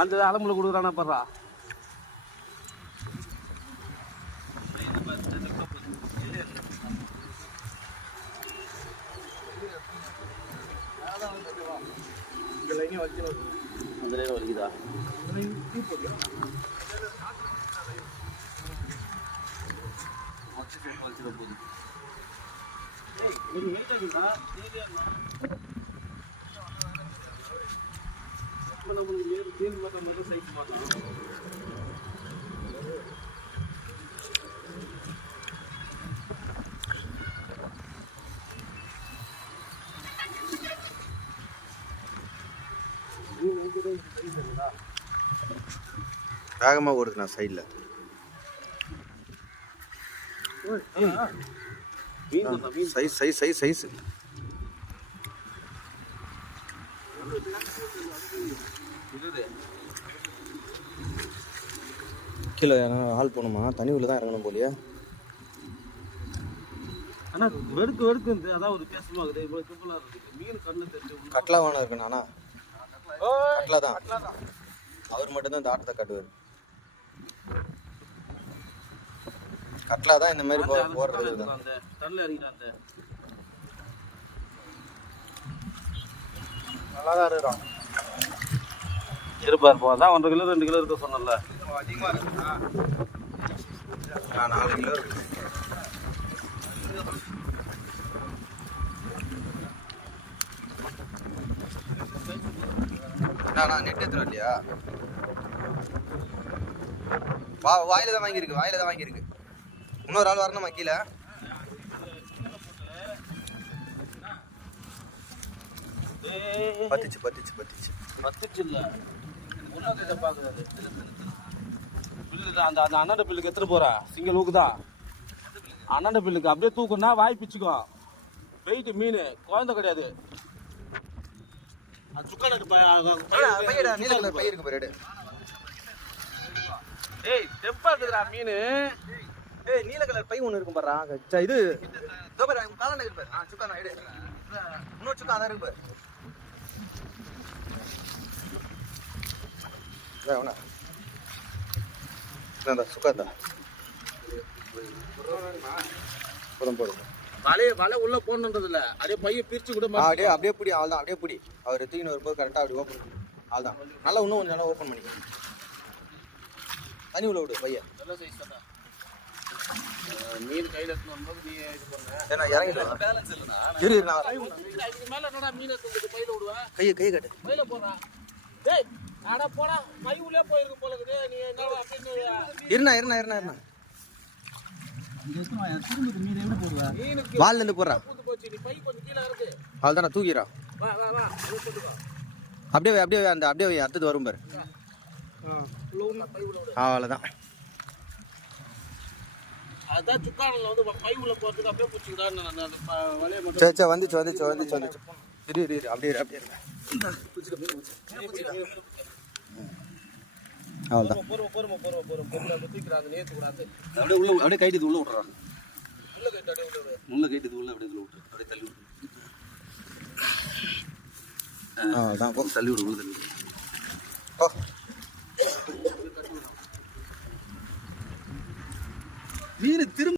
அந்த அலம்புல கொடுக்குறானா படுறா அந்த லைன் வலிக்குதா வச்சுட போகுது நம்மளுக்கு தேர்வு பார்த்த மாதிரி சைஸ் பார்த்தோம் வேகமாக ஓடுதுண்ணா சைடில் சைஸ் சைஸ் சைஸ் சைஸ் கீழே ஆள் போகணுமா தனி உள்ள தான் இறங்கணும் போலியா ஆனால் வெடுக்கு அதாவது வித்தியாசமாகுது இவ்வளோ சிம்பிளாக இருக்குது மீன் கண்ணு தெரிஞ்சு கட்லா வானம் இருக்குண்ணா அண்ணா கட்லா தான் அவர் மட்டும்தான் இந்த ஆட்டத்தை காட்டுவார் கட்லா தான் இந்த மாதிரி போடுறது அந்த தண்ணில் இறங்கிட்டா அந்த நல்லா தான் இருக்கிறான் இருப்பார் போதான் 1.5 கிலோ 2 கிலோ இருக்க சொன்னல அதிகமாக இருக்குண்ணா 4 கிலோ இருக்கு என்னண்ணா நெட் எடுத்துரும் இல்லையா வாயில தான் வாங்கியிருக்கு இன்னொரு ஆள் வரணுமா கீழே பத்துச்சு இல்லை பார்க்குறாரு பில்லு அந்த அந்த அண்ணாண்ட பில்லுக்கு எடுத்துட்டு போறா சிங்கிள் ஊக்கு தான் அண்ணாண்ட பில்லுக்கு அப்படியே தூக்குன்னா வாய் பிச்சுக்கோ வெயிட் மீன் குழந்தை கிடையாது ஏய் தெப்பா இருக்குதுடா மீன் ஏய் நீல கலர் பை ஒன்று இருக்கும் பாரு இது காலண்டா இருக்கு சுக்கா நான் எடு இன்னொரு சுக்கா அதான் இருக்கு சுக்கா போதும் வலை உள்ள போடணுன்றது இல்ல அப்படியே பைய பிரிச்சு கூட அப்படியே பிடி ஆள் தான் அப்படியே பிடி அவர் தூக்கின்னு வரும்போது கரெக்டாக அப்படி ஓப்பன் பண்ணி ஆள் தான் நல்லா இன்னும் கொஞ்சம் நல்லா ஓப்பன் பண்ணிக்க தனி உள்ள விடு பையன் நல்ல சைஸ் தான் மீன் கையில எடுத்துன்னு நீ இது பண்ண ஏன்னா இறங்கிட்டு பேலன்ஸ் இல்லைண்ணா இரு இதுக்கு மேல என்னடா மீன் எடுத்து பையில விடுவா கையை கட்டு பையில போறா டேய் அட போடா கை உள்ளே போயிருக்கு போல இருக்குது நீ என்ன அப்படின்னு இருண்ணா வால்ல இருந்து போடுறா அவள் தானே தூக்கிறா அப்படியே அந்த அப்படியே அடுத்தது வரும் பாரு அவ்வளோதான் அதான் சுக்கானில் வந்து பை உள்ள போகிறதுக்கு அப்படியே பிடிச்சிக்கிட்டான்னு சரி வந்துச்சு இரு அப்படியே அவ்வளோதான் அப்படியே உள்ள அப்படியே கைட்டு உள்ள விட்றாங்க உள்ள கைட்டு உள்ள அப்படியே விட்டு அப்படியே தள்ளி விட்டு அவ்வளோதான் தள்ளி விடு உள்ள தள்ளி மீன் திரும்ப